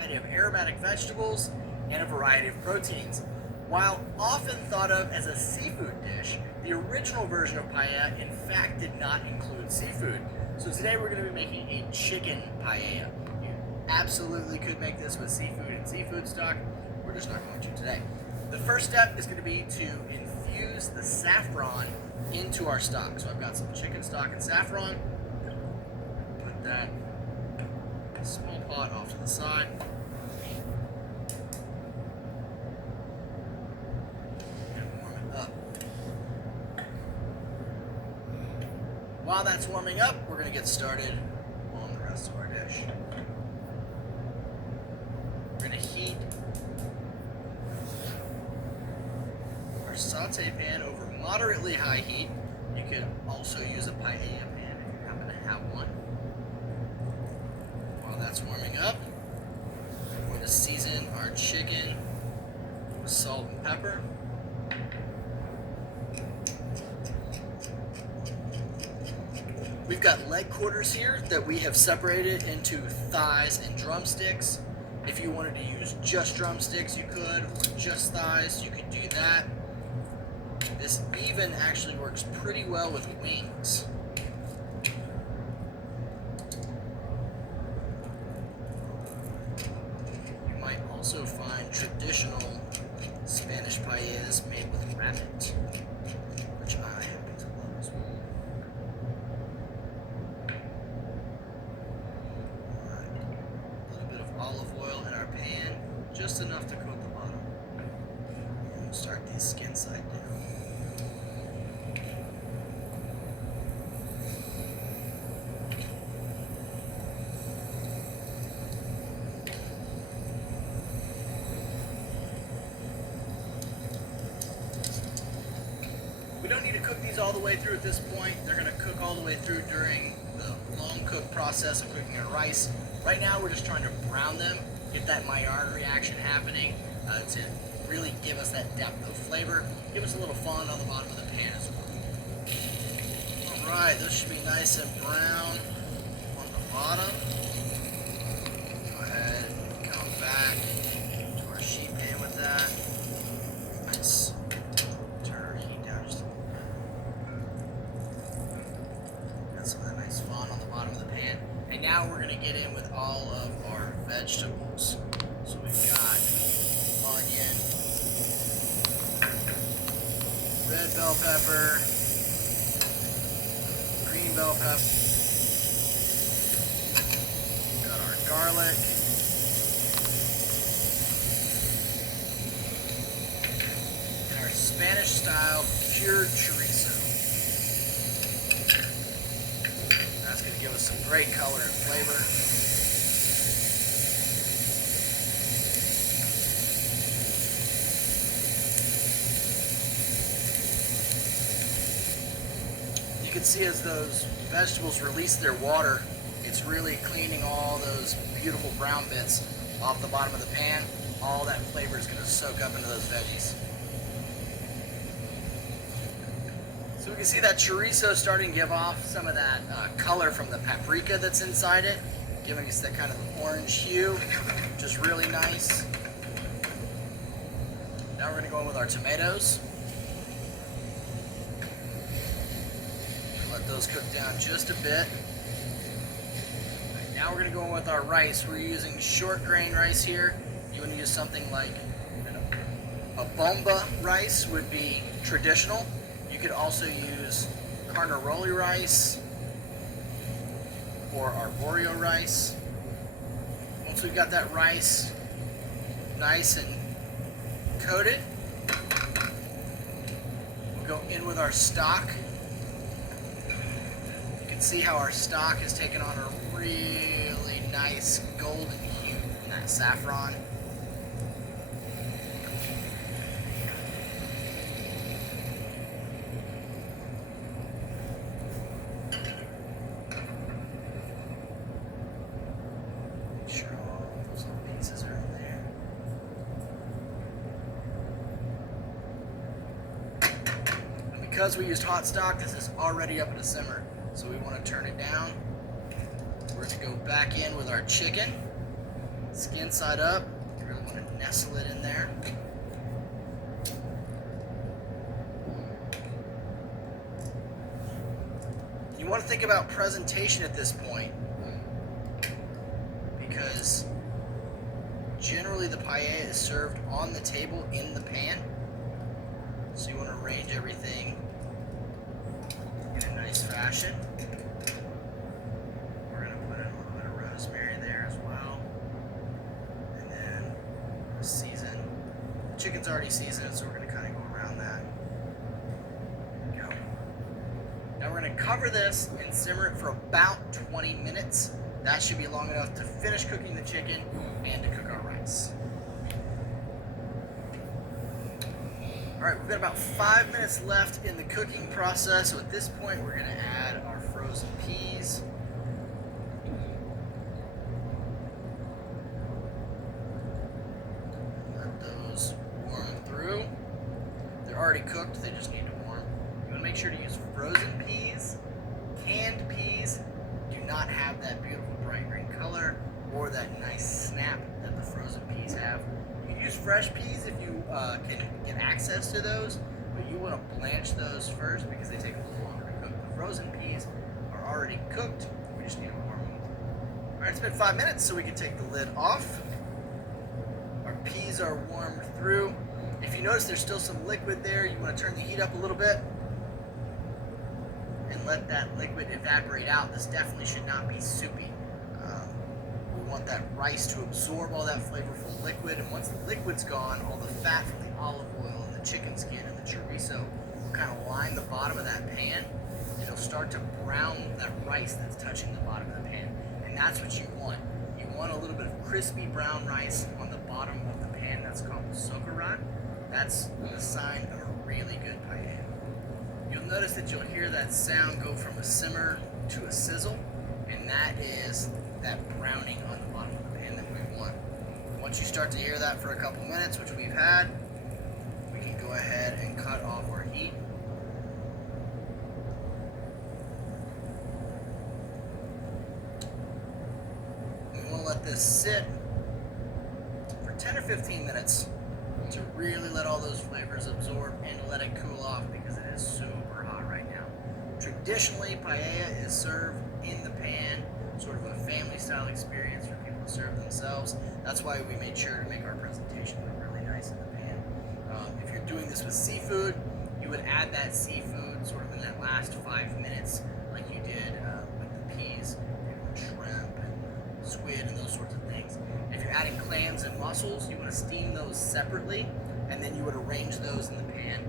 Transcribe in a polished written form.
Of aromatic vegetables and a variety of proteins. While often thought of as a seafood dish, the original version of paella in fact did not include seafood. So today we're going to be making a chicken paella. You absolutely could make this with seafood and seafood stock. We're just not going to today. The first step is going to be to infuse the saffron into our stock. So I've got some chicken stock and saffron. Put that small pot off to the side. And warm it up. While that's warming up, we're going to get started on the rest of our dish. We're going to heat our saute pan over moderately high heat. You could also use a paella pan if you happen to have one. While that's warming up, we're going to season our chicken with salt and pepper. We've got leg quarters here that we have separated into thighs and drumsticks. If you wanted to use just drumsticks, you could, or just thighs, you could do that. This even actually works pretty well with wings. You might also find traditional Spanish paellas made with rabbit, which I happen to love as well. Alright, a little bit of olive oil in our pan, just enough to coat the bottom. And we'll start these skin side down. We don't need to cook these all the way through at this point. They're going to cook all the way through during the long cook process of cooking our rice. Right now we're just trying to brown them, get that Maillard reaction happening to really give us that depth of flavor, give us a little fond on the bottom of the pan as well. Alright, those should be nice and brown on the bottom. Go ahead and come back to our sheet pan with that. Nice. Some of that nice fond on the bottom of the pan. And now we're going to get in with all of our vegetables. So we've got onion, red bell pepper, green bell pepper, we've got our garlic, and our Spanish style cured chorizo. That's going to give us some great color and flavor. You can see as those vegetables release their water, it's really cleaning all those beautiful brown bits off the bottom of the pan. All that flavor is going to soak up into those veggies. So we can see that chorizo starting to give off some of that color from the paprika that's inside it, giving us that kind of orange hue, which is really nice. Now we're going to go in with our tomatoes. Let those cook down just a bit. Right, now we're going to go in with our rice. We're using short grain rice here. You want to use something like a bomba rice would be traditional. You could also use carnaroli rice or arborio rice. Once we've got that rice nice and coated, we'll go in with our stock. You can see how our stock has taken on a really nice golden hue in that saffron. Because we used hot stock, this is already up at a simmer, so we want to turn it down. We're going to go back in with our chicken. Skin side up. You really want to nestle it in there. You want to think about presentation at this point, because generally the paella is served on the table in the pan. So you want to arrange everything in a nice fashion. We're going to put in a little bit of rosemary there as well. And then season. The chicken's already seasoned, so we're going to kind of go around that. There we go. Now we're going to cover this and simmer it for about 20 minutes. That should be long enough to finish cooking the chicken and to cook our rice. Alright, we've got about 5 minutes left in the cooking process, so at this point we're going to add our frozen peas. Let those warm through. They're already cooked, they just need to warm. You want to make sure to use frozen peas. Canned peas do not have that beautiful bright green color or that nice snap that the frozen peas have. You can use fresh peas if you can get access to those, but you want to blanch those first because they take a little longer to cook. The frozen peas are already cooked, we just need to warm them. Alright, it's been 5 minutes, so we can take the lid off. Our peas are warmed through. If you notice there's still some liquid there, you want to turn the heat up a little bit and let that liquid evaporate out. This definitely should not be soupy. We want that rice to absorb all that flavorful liquid, and once the liquid's gone, all the fat from the olive oil and the chicken skin and the chorizo will kind of line the bottom of that pan, and it'll start to brown that rice that's touching the bottom of the pan. And that's what you want. You want a little bit of crispy brown rice on the bottom of the pan. That's called socarrat. That's the sign of a really good paella. You'll notice that you'll hear that sound go from a simmer to a sizzle, and that is that browning on the bottom of the pan that we want. Once you start to hear that for a couple minutes, which we've had, we can go ahead and cut off our heat. We want to let this sit for 10 or 15 minutes to really let all those flavors absorb and to let it cool off because it is super hot right now. Traditionally, paella is served in the pan, sort of a family style experience for people to serve themselves. That's why we made sure to make our presentation look really nice in the pan. If you're doing this with seafood, you would add that seafood sort of in that last 5 minutes like you did with the peas and shrimp and squid and those sorts of things. If you're adding clams and mussels, you want to steam those separately, and then you would arrange those in the pan